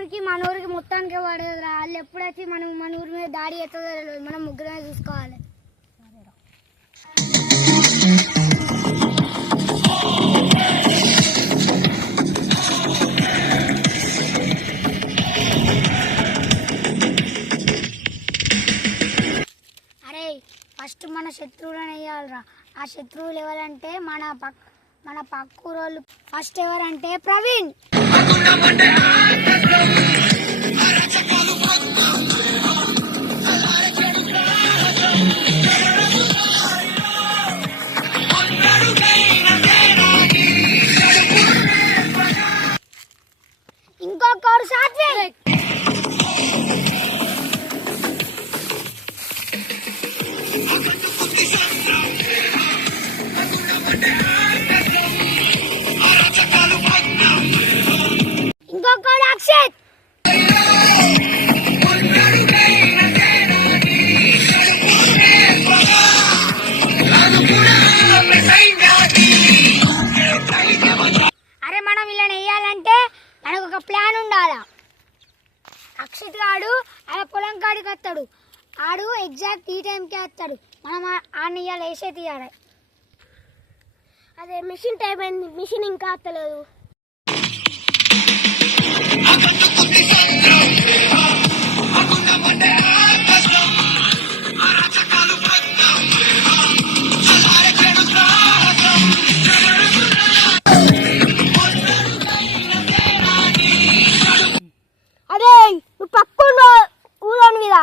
మన ఊరికి మొత్తానికి పడదు వాళ్ళు ఎప్పుడైతే మన ఊరి మీద దాడి అవుతుందో తెలియదు మనం ముగ్గురమే చూసుకోవాలి అరే ఫస్ట్ మన శత్రువులను వేయాలిరా ఆ శత్రువులు ఎవరంటే మన పక్కూరోళ్ళు ఫస్ట్ ఎవరంటే ప్రవీణ్ ఇంకొకరు సాత్విక్ ఇంకొకడు అక్షత్ అరే మనం ఇలా వేయాలంటే మనకు ఒక ప్లాన్ ఉండాలా అక్షిత్ గాడు ఆయన పొలం కాడికి వస్తాడు ఆడు ఎగ్జాక్ట్ ఈ టైంకే వస్తాడు మనం ఆడిని ఇవాళ వేసే తీయాలి అదే మిషన్ టైం అయింది మిషన్ ఇంకా వస్తలేదు అదే నువ్వు పక్కన ఊరోని మీద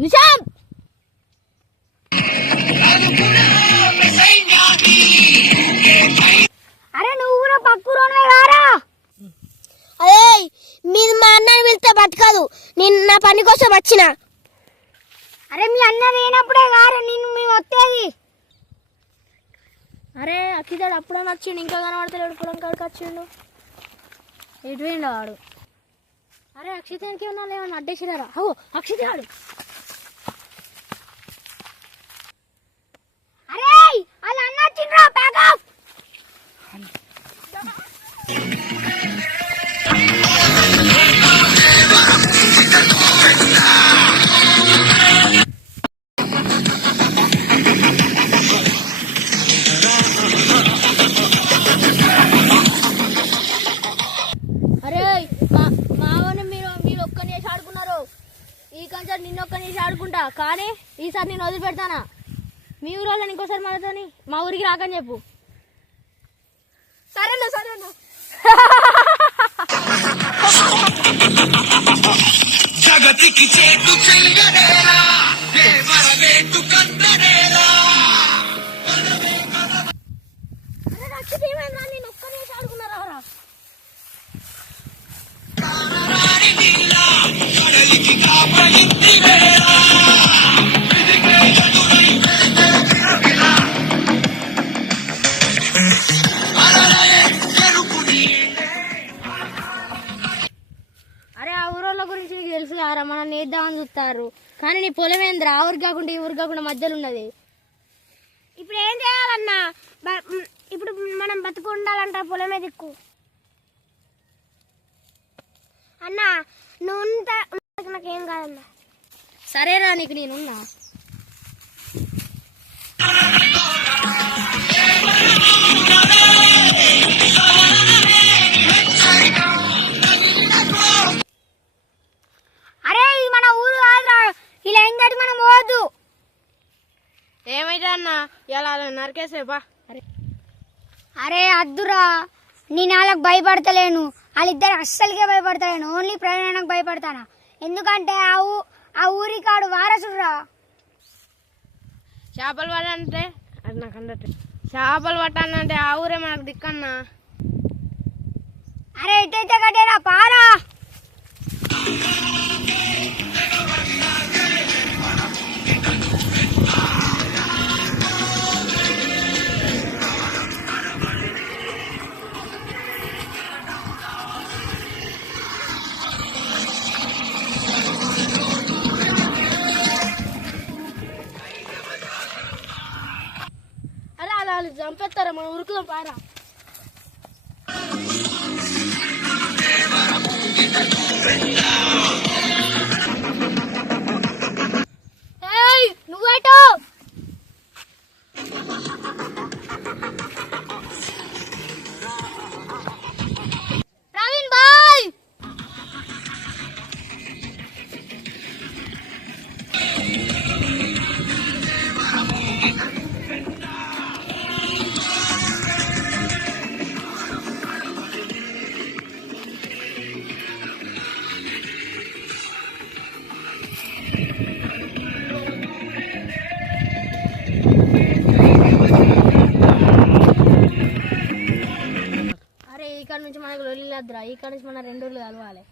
నిషాద్ అరే నువ్వు కూడా పక్కూరోనివే కారా అదే మీరు మా అన్నని వెళ్తే బతకదు నేను నా పని కోసం వచ్చిన అరే మీ అన్న లేనప్పుడే కారా నేను మేము వచ్చేది అరే అఖిదాడు అప్పుడే వచ్చిండు ఇంకా కనబడతలేడు పొలం కాడికి వచ్చిండు ఎటు పోయిండు వాడు అరే అక్షితానికి ఏమన్నా అడ్డేసిరారా హో అక్షిత వాడు అరే వాళ్ళ అన్న వచ్చిండ్రా ప్యాకప్ నిన్నొక్కని ఆడుకుంటా కానీ ఈసారి నేను వదిలిపెడతానా మీ ఊరు వాళ్ళని ఇంకోసారి మనతోని మా ఊరికి రాకని చెప్పు సరేనా సరేనా జగతికి చేటు చెయ్యనేలా దేవర వేటు కందనేలా అరే రక్షిత ఏమైందా నేను ఒక్కనే ఆడుకున్నారా రాణి నీలా కడలికి కాపలింది వేలా ఇదిగే ఎదురై వెళ్తే అలలే ఎరుపు నీళ్ళే అరే ఆ ఊరోళ్ళ గురించి నీకు తెలుసు కారా మనం నేద్దామని చూస్తారు కానీ నీ పొలం ఏంద్రా ఆ ఊరు కాకుండా ఈ ఊరు కాకుండా మధ్యలో ఉన్నది ఇప్పుడు ఏం చేయాలన్నా ఇప్పుడు మనం బతుకు ఉండాలంట పొలమే దిక్కు అన్నా నువ్వు నాకేం కాదన్నా సరేరా నీకు నేనున్నా అరే ఇది మన ఊరు కాదురా ఇలా అయిందటి మనం పోవద్దు ఏమైతే అన్న ఇలా నరికేసేపా అరే అద్దురా నేను వాళ్ళకి భయపడతలేను వాళ్ళిద్దరు అస్సలుకే భయపడతలేను ఓన్లీ ప్రయాణానికి భయపడతానా ఎందుకంటే ఆ ఊరి కాడు వారసుడురా చేపలు పట్టాలంటే అది నాకు అందట్టు చేపలు పట్టాలంటే ఆ ఊరే మనకు దిక్కన్నా అరే ఎట్టయితే కట్టేరా పారా వాళ్ళు చంపేస్తారా మన ఉరుకుదాం పారా కాడ నుంచి మనకు లొల్లి లేదురా, ఈ కాడ నుంచి మన 2 రోజులు కలవాలి.